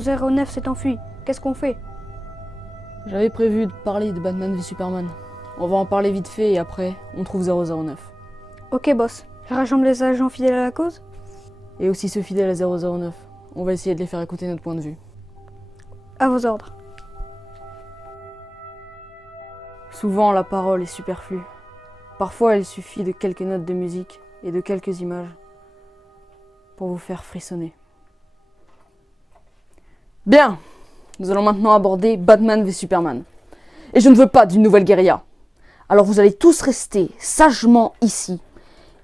009 s'est enfui. Qu'est-ce qu'on fait? J'avais prévu de parler de Batman v Superman. On va en parler vite fait et après, on trouve 009. Ok, boss. Je rassemble les agents fidèles à la cause? Et aussi ceux fidèles à 009. On va essayer de les faire écouter notre point de vue. À vos ordres. Souvent, la parole est superflue. Parfois, il suffit de quelques notes de musique et de quelques images pour vous faire frissonner. Bien, nous allons maintenant aborder Batman v Superman. Et je ne veux pas d'une nouvelle guérilla. Alors vous allez tous rester sagement ici.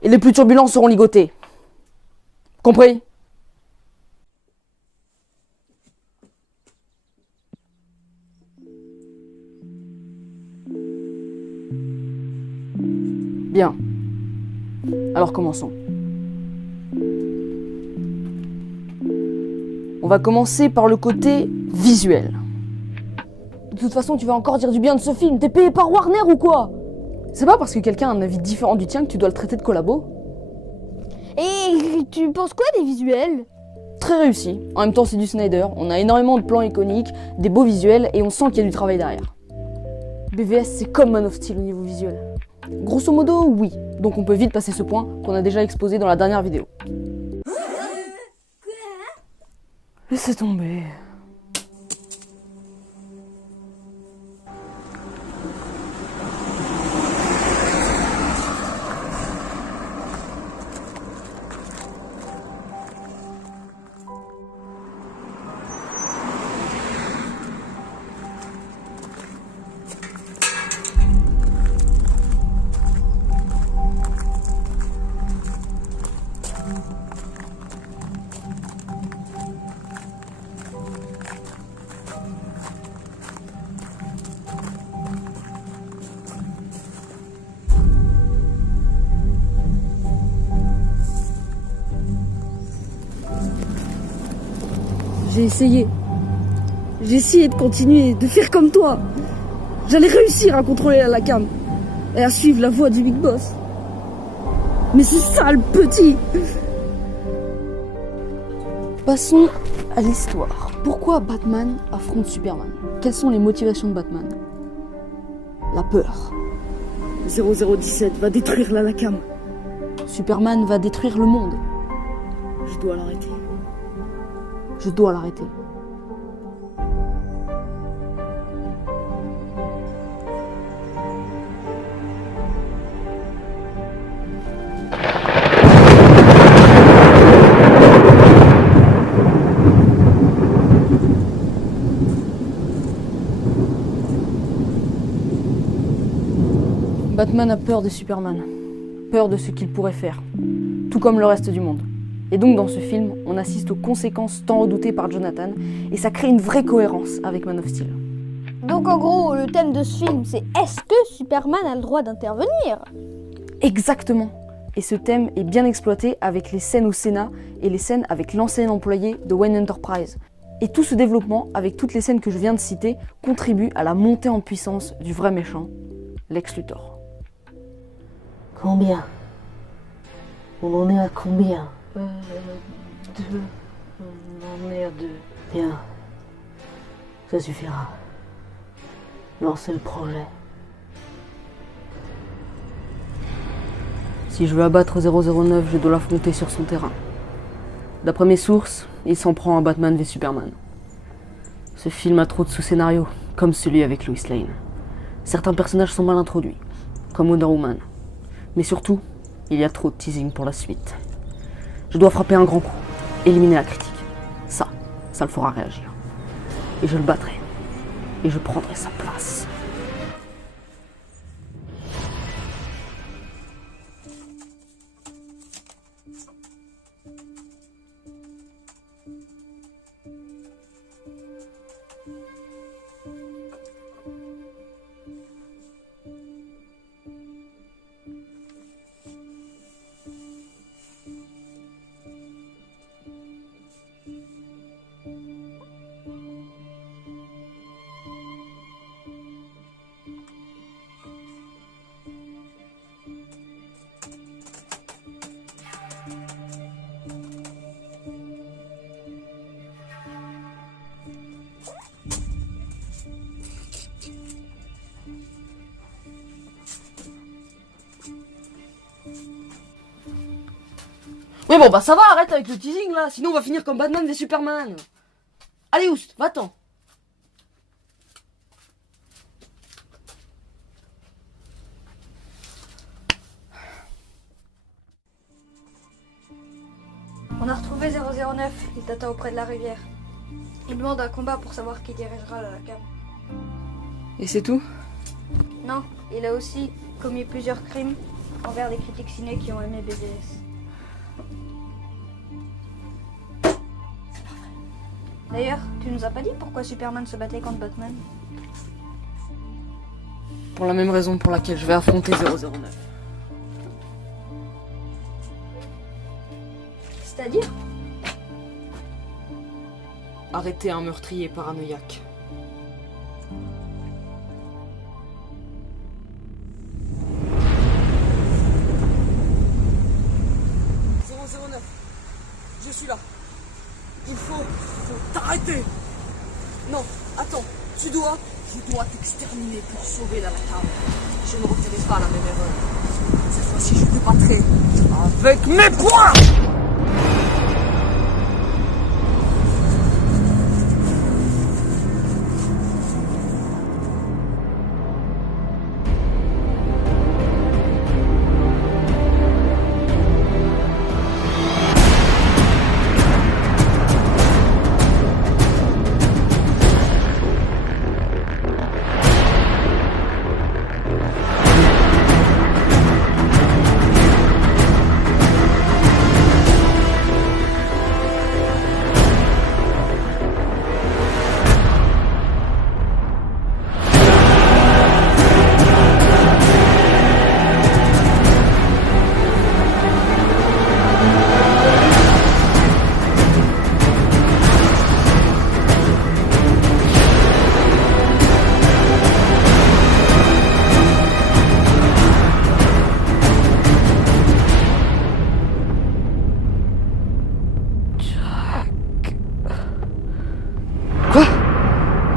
Et les plus turbulents seront ligotés. Compris? Bien. Alors commençons. On va commencer par le côté visuel. De toute façon, tu vas encore dire du bien de ce film. T'es payé par Warner ou quoi? C'est pas parce que quelqu'un a un avis différent du tien que tu dois le traiter de collabo. Et tu penses quoi des visuels? Très réussi. En même temps, c'est du Snyder. On a énormément de plans iconiques, des beaux visuels et on sent qu'il y a du travail derrière. BVS, c'est comme Man of Steel au niveau visuel. Grosso modo, oui. Donc on peut vite passer ce point qu'on a déjà exposé dans la dernière vidéo. Laissez tomber. J'ai essayé. J'ai essayé de continuer, de faire comme toi. J'allais réussir à contrôler la cam et à suivre la voie du Big Boss. Mais c'est ça le petit. Passons à l'histoire. Pourquoi Batman affronte Superman? Quelles sont les motivations de Batman? La peur. 0017 va détruire la cam. Superman va détruire le monde. Je dois l'arrêter. Je dois l'arrêter. Batman a peur de Superman. Peur de ce qu'il pourrait faire. Tout comme le reste du monde. Et donc dans ce film, on assiste aux conséquences tant redoutées par Jonathan, et ça crée une vraie cohérence avec Man of Steel. Donc en gros, le thème de ce film, c'est est-ce que Superman a le droit d'intervenir? Exactement. Et ce thème est bien exploité avec les scènes au Sénat et les scènes avec l'ancien employé de Wayne Enterprise. Et tout ce développement, avec toutes les scènes que je viens de citer, contribue à la montée en puissance du vrai méchant, Lex Luthor. Combien? On en est à combien? 2. On en est à 2. Bien. Ça suffira. Lancez le projet. Si je veux abattre 009, je dois l'affronter sur son terrain. D'après mes sources, il s'en prend à Batman v Superman. Ce film a trop de sous-scénarios, comme celui avec Lois Lane. Certains personnages sont mal introduits, comme Wonder Woman. Mais surtout, il y a trop de teasing pour la suite. Je dois frapper un grand coup, éliminer la critique. Ça le fera réagir. Et je le battrai. Et je prendrai sa place. Mais bon, bah ça va, arrête avec le teasing là, sinon on va finir comme Batman v Superman. Allez, Oust, va-t'en. On a retrouvé 009, il t'attend auprès de la rivière. Il demande un combat pour savoir qui dirigera la cam. Et c'est tout? Non, il a aussi commis plusieurs crimes envers des critiques ciné qui ont aimé BVS. D'ailleurs, tu nous as pas dit pourquoi Superman se battait contre Batman? Pour la même raison pour laquelle je vais affronter 009. C'est-à-dire? Arrêter un meurtrier paranoïaque. Je suis là. Il faut t'arrêter. Non, attends, je dois t'exterminer pour sauver la cam. Je ne referai pas la même erreur. Cette fois-ci, je te battrai avec mes poings.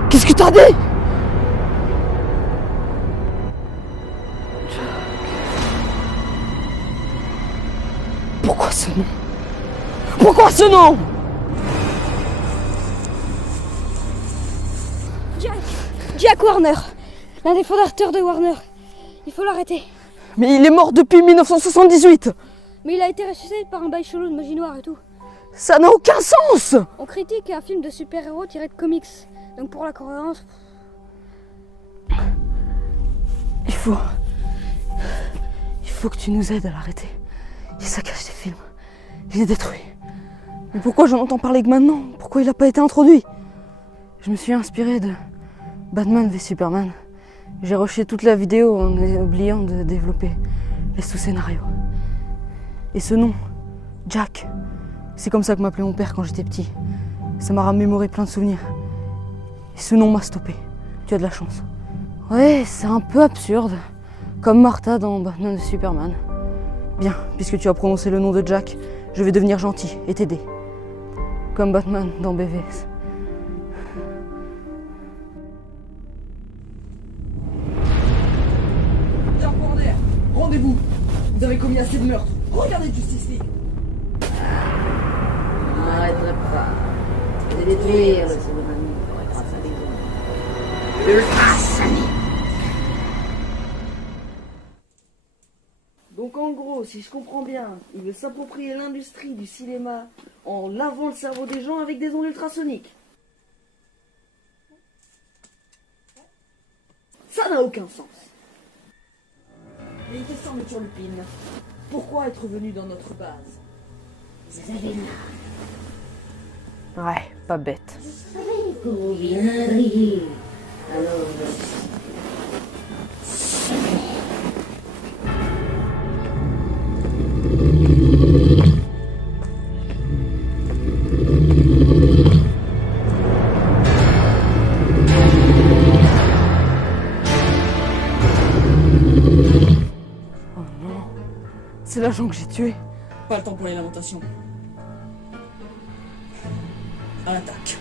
Qu'est-ce que t'as dit? Pourquoi ce nom? Pourquoi ce nom? Jack Warner, l'un des fondateurs de Warner. Il faut l'arrêter. Mais il est mort depuis 1978. Mais il a été ressuscité par un bail chelou de magie noire et tout. Ça n'a aucun sens. On critique un film de super-héros tiré de comics. Donc pour la cohérence... Il faut que tu nous aides à l'arrêter. Il saccage tes films. Il les détruit. Mais pourquoi j'en entends parler que maintenant? Pourquoi il n'a pas été introduit? Je me suis inspiré de Batman v Superman. J'ai rushé toute la vidéo en oubliant de développer les sous-scénarios. Et ce nom, Jack, c'est comme ça que m'appelait mon père quand j'étais petit. Ça m'a remémoré plein de souvenirs. Et ce nom m'a stoppé. Tu as de la chance. Ouais, c'est un peu absurde. Comme Martha dans Batman v Superman. Bien, puisque tu as prononcé le nom de Jack, je vais devenir gentil et t'aider. Comme Batman dans BVS. Bien, Warner, rendez-vous. Vous avez commis assez de meurtres. Regardez Justice League. On n'arrêterait pas de détruire le Superman grâce à des hommes ultra-soniques. Donc en gros, si je comprends bien, il veut s'approprier l'industrie du cinéma en lavant le cerveau des gens avec des ondes ultrasoniques. Ça n'a aucun sens. Mais question de Turlupine, pourquoi être venu dans notre base? Vous avez là. Ouais, pas bête. Vous savez comment bien briller. Alors, oh non, c'est l'agent que j'ai tué. Pas le temps pour les lamentations. À l'attaque.